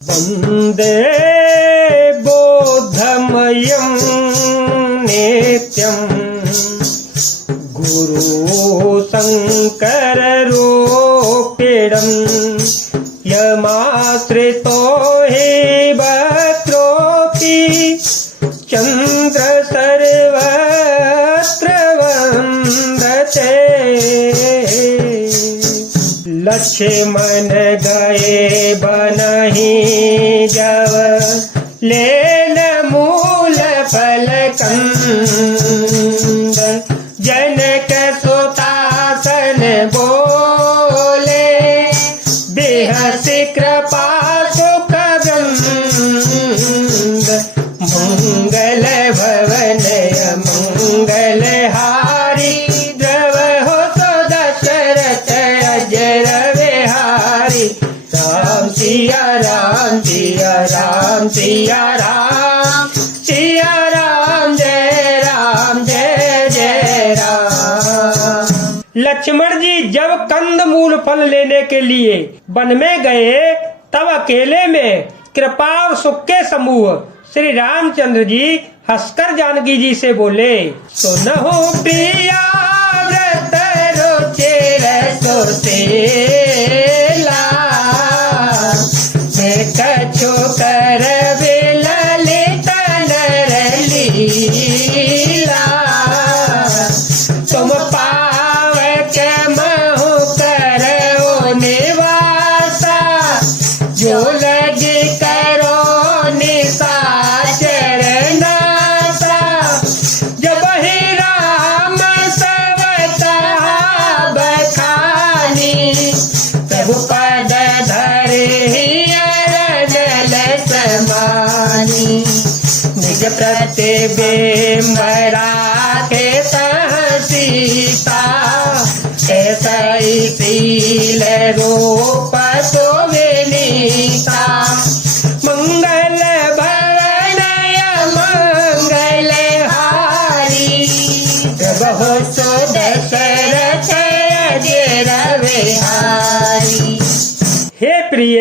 वन्दे बोधमयं नित्यं गुरु शङ्कररूपिणं यमाश्रितो हि भद्रोऽपि चन्द्र सर्वत्र वन्दते। लक्ष्मण गए बनहि जब लेन मूल फल कंद, जनक सुतासन बोले बेहसि कृपा सुख वृंद। मंगल भवन मंगल हारी द्रव हो तो दशरथ अजर विहारी। राम सिया राम सिया राम सिया राम सिया राम जय जय राम। लक्ष्मण जी जब कंद मूल फल लेने के लिए वन में गए तब अकेले में कृपा और सुख के समूह श्री रामचंद्र जी हंसकर जानकी जी से बोले, सुनहु प्रिया व्रत रुचि रसोसेला, कछु कर विललित नर लीला। तुम पावक महु करो निवासा, जो लगी करो निशाचर नासा। जब ही राम सवता बखानी, प्रभु पद धरे समानी। निज प्रतिबिंब राखे सीता, ऐसा शील रूप सुविनीता। मंगल भवन मंगल हारी, प्रभु सुदशरथ अजर विहारी। हे प्रिय,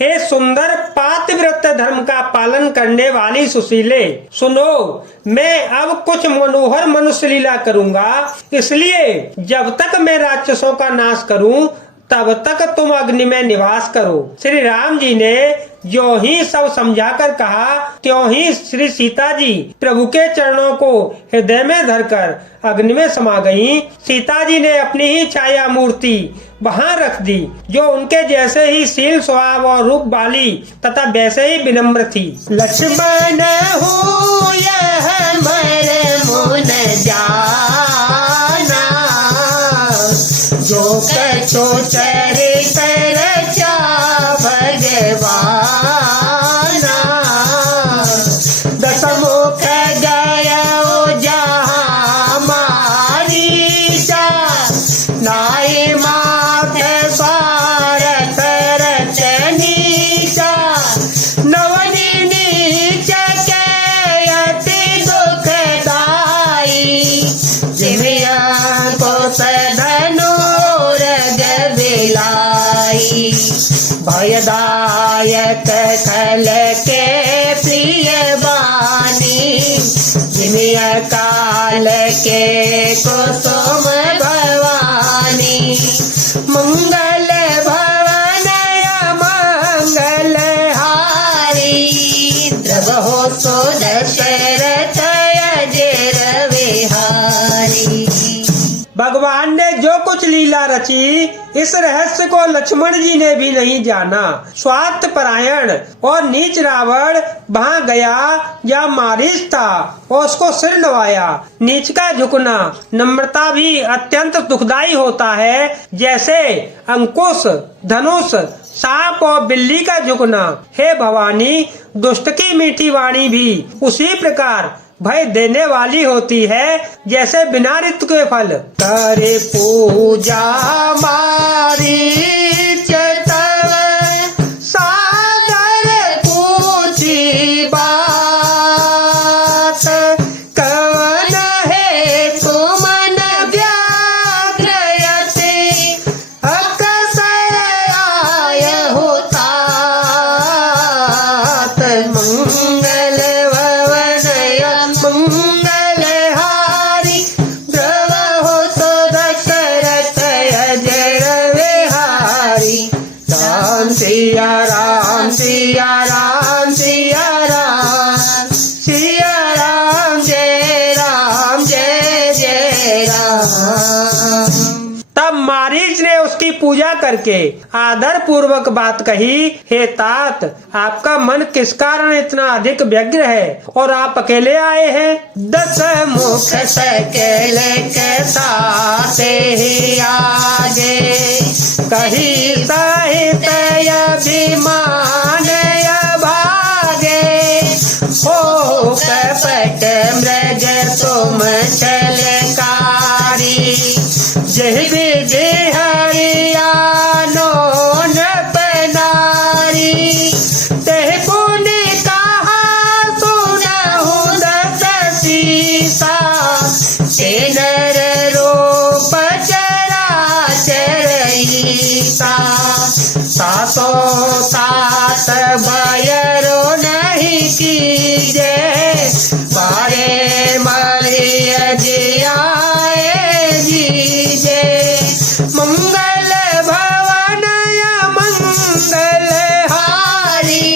हे सुंदर पातिव्रत धर्म का पालन करने वाली सुशीले, सुनो मैं अब कुछ मनोहर मनुष्य लीला करूंगा। इसलिए जब तक मैं राक्षसों का नाश करूं तब तक तुम अग्नि में निवास करो। श्री राम जी ने जो ही सब समझाकर कहा त्यों ही श्री सीता जी प्रभु के चरणों को हृदय में धरकर अग्नि में समा गयीं। सीता जी ने अपनी ही छाया मूर्ति वहाँ रख दी, जो उनके जैसे ही शील स्वभाव और रूप वाली तथा वैसे ही विनम्र थी। लक्ष्मण हूँ यह मन मुन जाना, जो कछु चरित रचा भगवाना। दशमुख गया जहाँ मारीचा, नाई माथ सारथ रचनीचा। नवनी नीच के अति दुखदाई, जिमिया को सधनु रग बिलाई। भयदायक खल के प्रिय बानी, जिमिया काल के कुसुम भवानी। मंगल भवन मंगल हारी, द्रवहो सो दशरथ अजर विहारी। भगवान ने जो कुछ लीला रची इस रहस्य को लक्ष्मण जी ने भी नहीं जाना। स्वार्थ परायण और नीच रावण वहाँ गया या मारीच था और उसको सिर नवाया। नीच का झुकना नम्रता भी अत्यंत दुखदायी होता है, जैसे अंकुश धनुष सांप और बिल्ली का झुकना। हे भवानी, दुष्ट की मीठी वाणी भी उसी प्रकार भय देने वाली होती है जैसे बिना ऋतु के फल। करे पूजा मारी चतव, सादर पूछी बात। कवन है तुमन व्याग्रयते, अकसर आय होता। राम सिया राम सिया राम सिया राम जय जय राम। तब मारीच ने उसकी पूजा करके आदर पूर्वक बात कही, हे तात, आपका मन किस कारण इतना अधिक व्यग्र है और आप अकेले आए हैं? 10 मुख सकल के साथे ही आगे, कही साहित अभिमान भागे, हो कपट मृग तुम छलकारी, जय विधि हरियाणो नपनारी, तह पुनि कहा सुनहु दस सीसा, ते नर रूप चराचर ईसा, सातो तात भयरो नहीं कीजे, बारे मरिय जियाए जीजे, मंगल भवन मंगल हारी,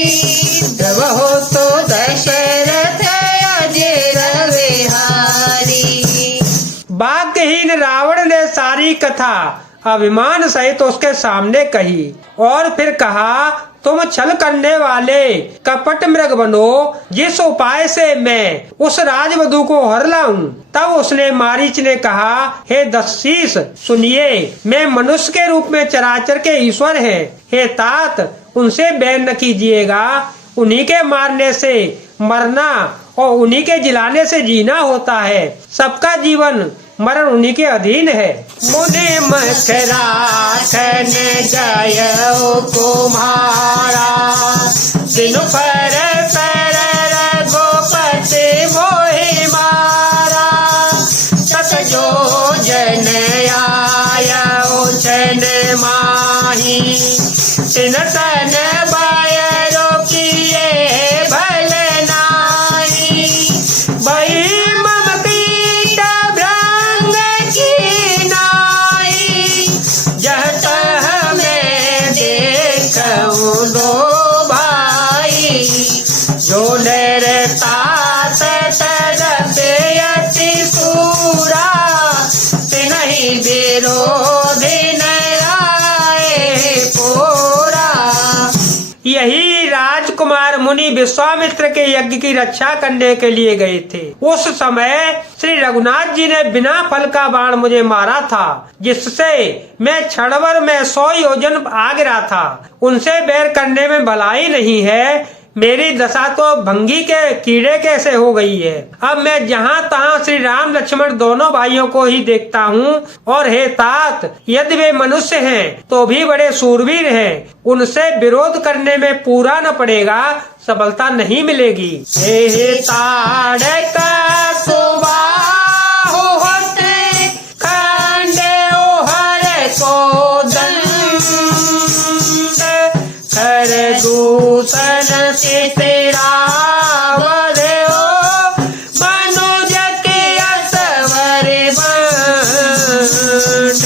जब हो तो दशरथ अजर विहारी। भाग्यहीन रावण ने सारी कथा अभिमान सहित उसके सामने कही और फिर कहा, तुम छल करने वाले कपट मृग बनो, जिस उपाय से मैं उस राजवधु को हर लाऊं। तब उसने मारीच ने कहा, हे दस्सीस, सुनिए, मैं मनुष्य के रूप में चराचर के ईश्वर है। हे तात, उनसे बैर न कीजिएगा, उन्हीं के मारने से मरना और उन्हीं के जिलाने से जीना होता है। सबका जीवन मरण उन्हीं के अधीन है। मुनि मख राखन गय कुम्हारा, दिन पर रघुपति मोहि मारा, तत जो जन आया उछन माही, तिन तन बायरो किए भल नाई, बही मम पीठ भ्रंग की नाई, जह तह मैं देखूं दो भाई, जो नर तात तदपि अति सूरा, तिनहि विरोधी नराए पूरा। यही राजकुमार मुनि विश्वामित्र के यज्ञ की रक्षा करने के लिए गए थे। उस समय श्री रघुनाथ जी ने बिना फल का बाण मुझे मारा था, जिससे मैं क्षणभर में 100 योजन आ गिरा था। उनसे बैर करने में भलाई नहीं है, मेरी दशा तो भंगी के कीड़े कैसे हो गई है। अब मैं जहाँ तहाँ श्री राम लक्ष्मण दोनों भाइयों को ही देखता हूँ। और हे तात, यदि वे मनुष्य हैं तो भी बड़े सूरवीर हैं, उनसे विरोध करने में पूरा न पड़ेगा, सफलता नहीं मिलेगी। हे ताड़क सुबाहु होते, खंडे हर को दंड, खरदूषण से तेरा वधो, मनुज के असवर बंड,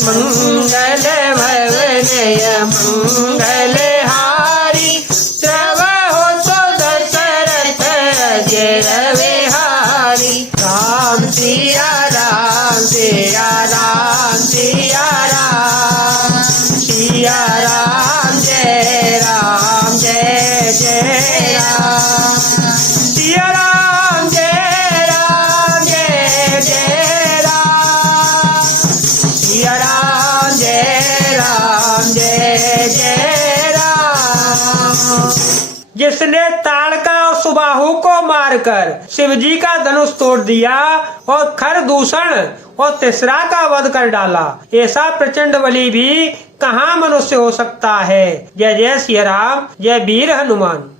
मंगल भवनय मंगल हारी, श्रव हो तो दशरथ अजर विहारी। राम सिया राम सिया राम सिया राम सिया राम जय जय राम, सिया राम जय जय राम, सिया राम जय राम। जिसने ताड़का और सुबाहु को मारकर शिव जी का धनुष तोड़ दिया और खरदूषण और तिसरा का वध कर डाला, ऐसा प्रचंड बलि भी कहाँ मनुष्य हो सकता है। जय जय श्री राम, जय वीर हनुमान।